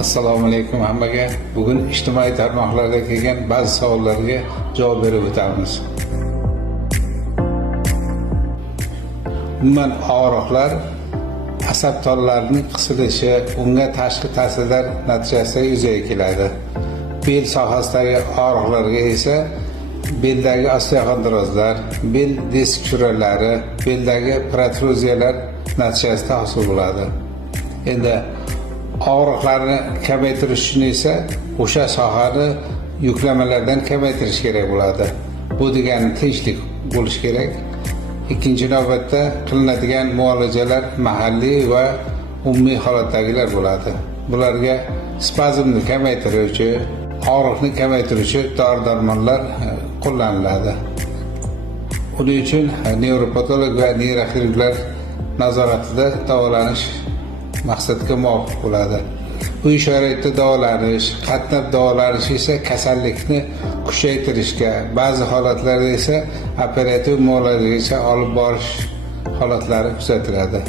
Assalomu alaykum hammaga. Bugun ijtimoiy tarmoqlarda kelgan ba'zi savollarga javob berib o'tamiz. Umuman og'riqlar asab tollarining qisilishi, unga tashqi ta'sirlar natijasida yuzaga keladi. Bel sohasidagi og'riqlarga esa beldagi osteoxondrozlar, bel disk shulalari, beldagi protruziyalar natijasida hosil bo'ladi. Endi og'riqlarni kamaytirish uchun esa o'sha sohani yuklamalardan kamaytirish kerak bo'ladi. Bu degani tinchlik bo'lish kerak. Ikkinchi navbatda qilinadigan muolajalar mahalliy va umumiy holatdagilar bo'ladi. Bularga spazmni kamaytiruvchi, og'riqni kamaytiruvchi dori-darmonlar qo'llaniladi. Uning uchun nevropatolog va neyroxirurglar nazoratida davolanish maqsadga muvofiq bo'ladi. Bu sharoitda davolanish, qatnab davolanish esa kasallikni kuchaytirishga, ba'zi holatlarda esa operativ muolajagacha olib borish holatlari kuzatiladi.